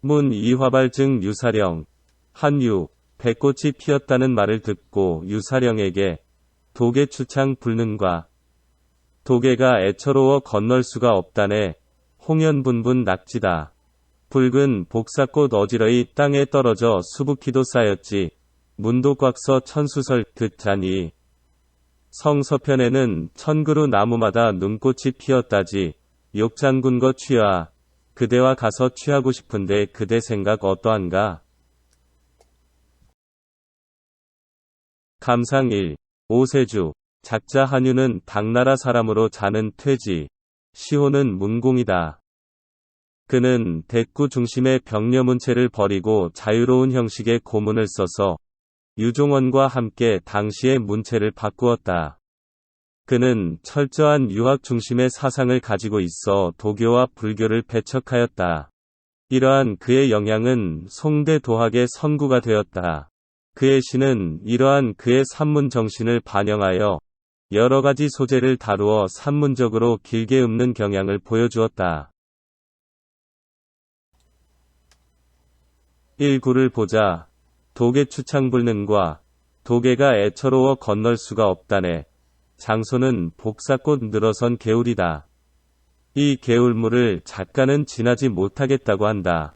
문 이화발 즉 유사령, 한유, 백꽃이 피었다는 말을 듣고 유사령에게 도계 추창 불능과 도계가 애처로워 건널 수가 없다네. 홍연분분 낙지다. 붉은 복사꽃 어지러이 땅에 떨어져 수북히도 쌓였지. 문도꽉서 천수설 듣자니. 성서편에는 천그루 나무마다 눈꽃이 피었다지. 욕장군 거 취하. 그대와 가서 취하고 싶은데 그대 생각 어떠한가? 감상 1. 오세주. 작자 한유는 당나라 사람으로 자는 퇴지. 시호는 문공이다. 그는 대구 중심의 병려문체를 버리고 자유로운 형식의 고문을 써서 유종원과 함께 당시의 문체를 바꾸었다. 그는 철저한 유학 중심의 사상을 가지고 있어 도교와 불교를 배척하였다. 이러한 그의 영향은 송대 도학의 선구가 되었다. 그의 시는 이러한 그의 산문 정신을 반영하여 여러 가지 소재를 다루어 산문적으로 길게 읊는 경향을 보여주었다. 1구를 보자. 도계 추창불능과 도계가 애처로워 건널 수가 없다네. 장소는 복사꽃 늘어선 개울이다. 이 개울물을 작가는 지나지 못하겠다고 한다.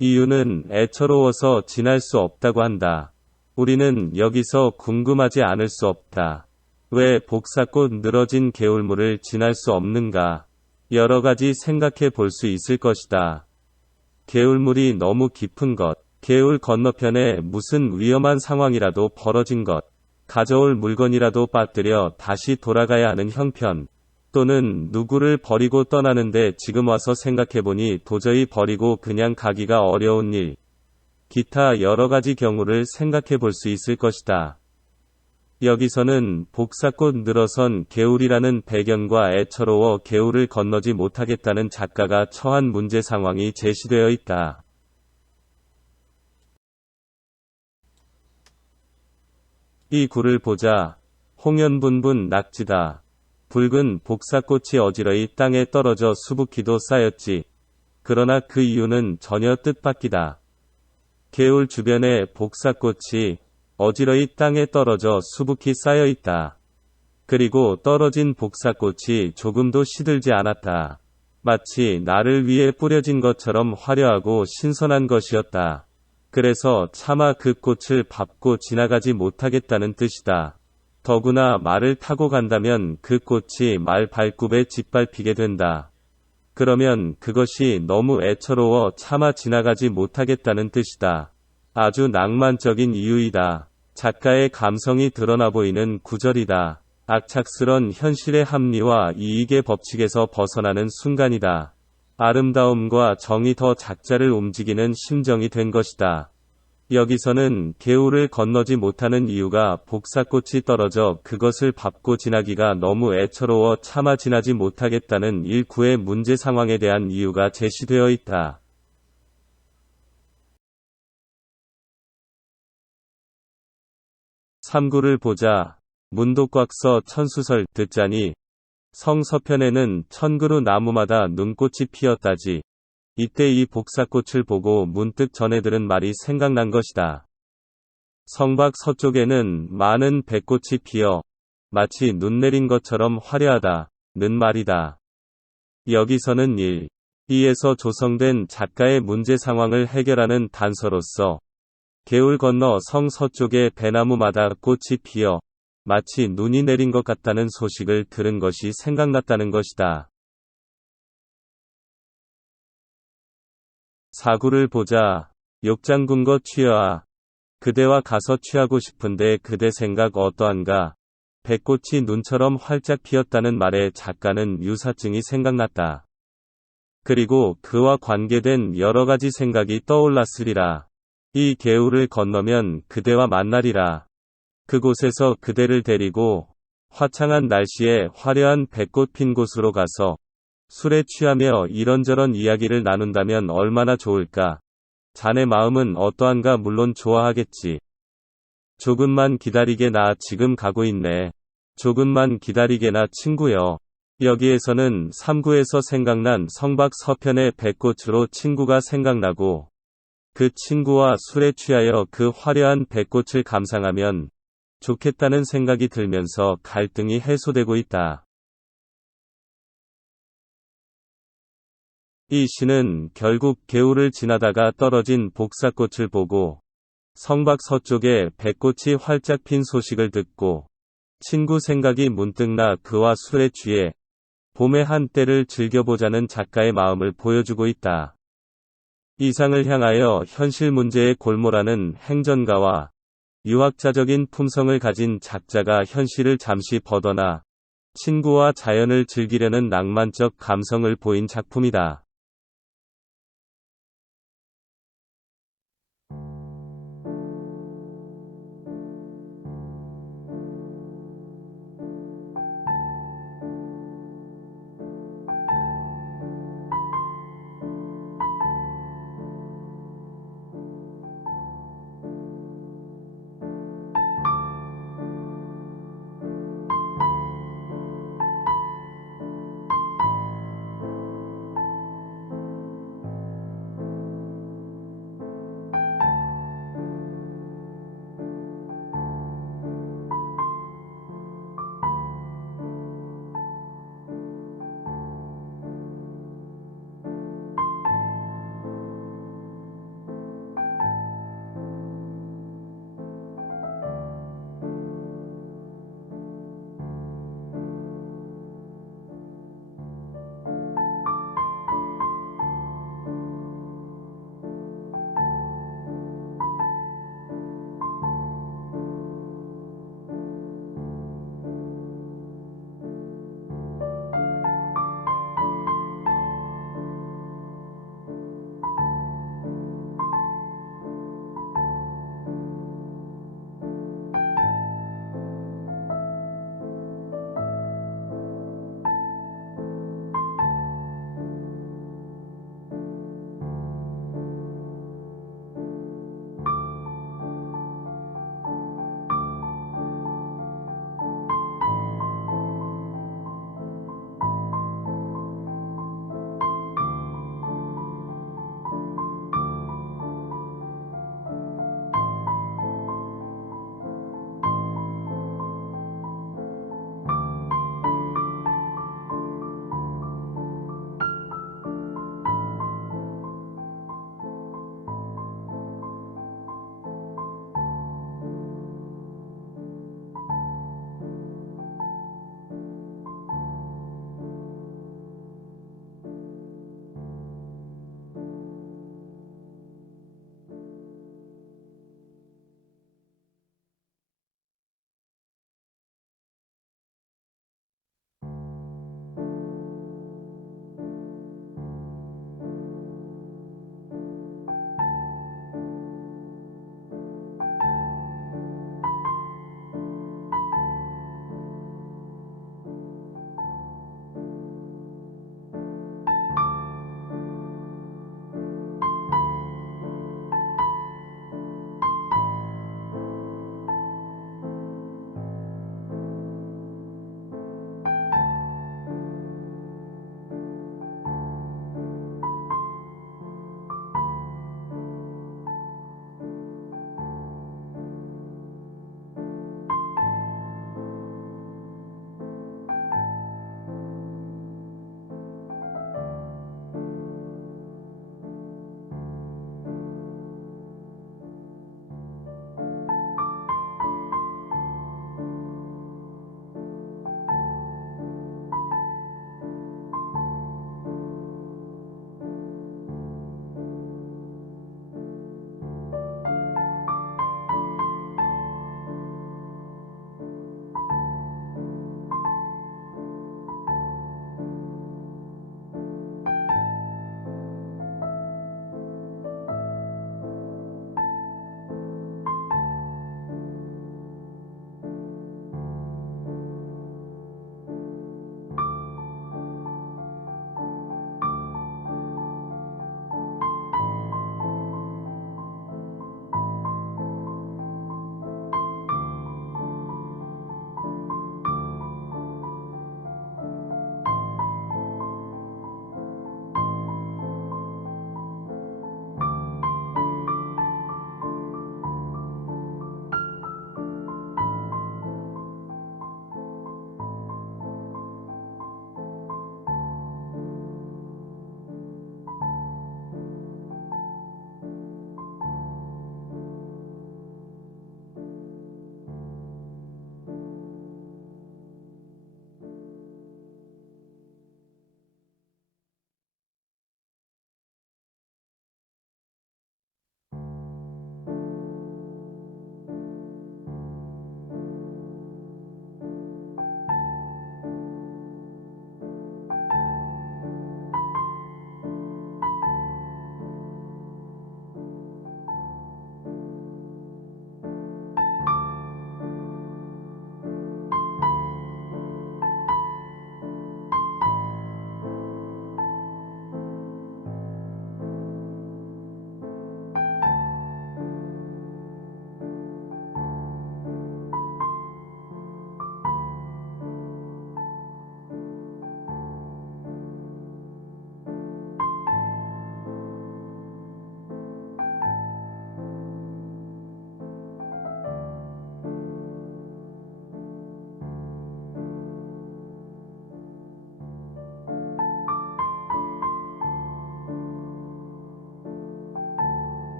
이유는 애처로워서 지날 수 없다고 한다. 우리는 여기서 궁금하지 않을 수 없다. 왜 복사꽃 늘어진 개울물을 지날 수 없는가? 여러 가지 생각해 볼 수 있을 것이다. 개울물이 너무 깊은 것, 개울 건너편에 무슨 위험한 상황이라도 벌어진 것, 가져올 물건이라도 빠뜨려 다시 돌아가야 하는 형편, 또는 누구를 버리고 떠나는데 지금 와서 생각해보니 도저히 버리고 그냥 가기가 어려운 일, 기타 여러 가지 경우를 생각해 볼 수 있을 것이다. 여기서는 복사꽃 늘어선 개울이라는 배경과 애처로워 개울을 건너지 못하겠다는 작가가 처한 문제 상황이 제시되어 있다. 이 구를 보자. 홍연분분 낙지다. 붉은 복사꽃이 어지러이 땅에 떨어져 수북히도 쌓였지. 그러나 그 이유는 전혀 뜻밖이다. 개울 주변에 복사꽃이 어지러이 땅에 떨어져 수북히 쌓여 있다. 그리고 떨어진 복사꽃이 조금도 시들지 않았다. 마치 나를 위해 뿌려진 것처럼 화려하고 신선한 것이었다. 그래서 차마 그 꽃을 밟고 지나가지 못하겠다는 뜻이다. 더구나 말을 타고 간다면 그 꽃이 말 발굽에 짓밟히게 된다. 그러면 그것이 너무 애처로워 차마 지나가지 못하겠다는 뜻이다. 아주 낭만적인 이유이다. 작가의 감성이 드러나 보이는 구절이다. 악착스런 현실의 합리와 이익의 법칙에서 벗어나는 순간이다. 아름다움과 정이 더 작자를 움직이는 심정이 된 것이다. 여기서는 개울을 건너지 못하는 이유가 복사꽃이 떨어져 그것을 밟고 지나기가 너무 애처로워 차마 지나지 못하겠다는 일구의 문제 상황에 대한 이유가 제시되어 있다. 3구를 보자. 문도꽉서 천수설 듣자니. 성서편에는 천그루 나무마다 눈꽃이 피었다지. 이때 이 복사꽃을 보고 문득 전해 들은 말이 생각난 것이다. 성박 서쪽에는 많은 백꽃이 피어 마치 눈 내린 것처럼 화려하다 는 말이다. 여기서는 1, 2에서 조성된 작가의 문제 상황을 해결하는 단서로서 개울 건너 성 서쪽의 배나무마다 꽃이 피어 마치 눈이 내린 것 같다는 소식을 들은 것이 생각났다는 것이다. 4구를 보자. 욕장군 거 취하. 그대와 가서 취하고 싶은데 그대 생각 어떠한가? 백꽃이 눈처럼 활짝 피었다는 말에 작가는 유사증이 생각났다. 그리고 그와 관계된 여러 가지 생각이 떠올랐으리라. 이 개울을 건너면 그대와 만나리라. 그곳에서 그대를 데리고 화창한 날씨에 화려한 백꽃 핀 곳으로 가서 술에 취하며 이런저런 이야기를 나눈다면 얼마나 좋을까. 자네 마음은 어떠한가? 물론 좋아하겠지. 조금만 기다리게 나 지금 가고 있네. 조금만 기다리게나 친구여. 여기에서는 3구에서 생각난 성박 서편의 백꽃으로 친구가 생각나고 그 친구와 술에 취하여 그 화려한 벚꽃을 감상하면 좋겠다는 생각이 들면서 갈등이 해소되고 있다. 이 시는 결국 개울을 지나다가 떨어진 복사꽃을 보고 성박 서쪽에 벚꽃이 활짝 핀 소식을 듣고 친구 생각이 문득 나 그와 술에 취해 봄의 한때를 즐겨보자는 작가의 마음을 보여주고 있다. 이상을 향하여 현실 문제에 골몰하는 행전가와 유학자적인 품성을 가진 작자가 현실을 잠시 벗어나 친구와 자연을 즐기려는 낭만적 감성을 보인 작품이다.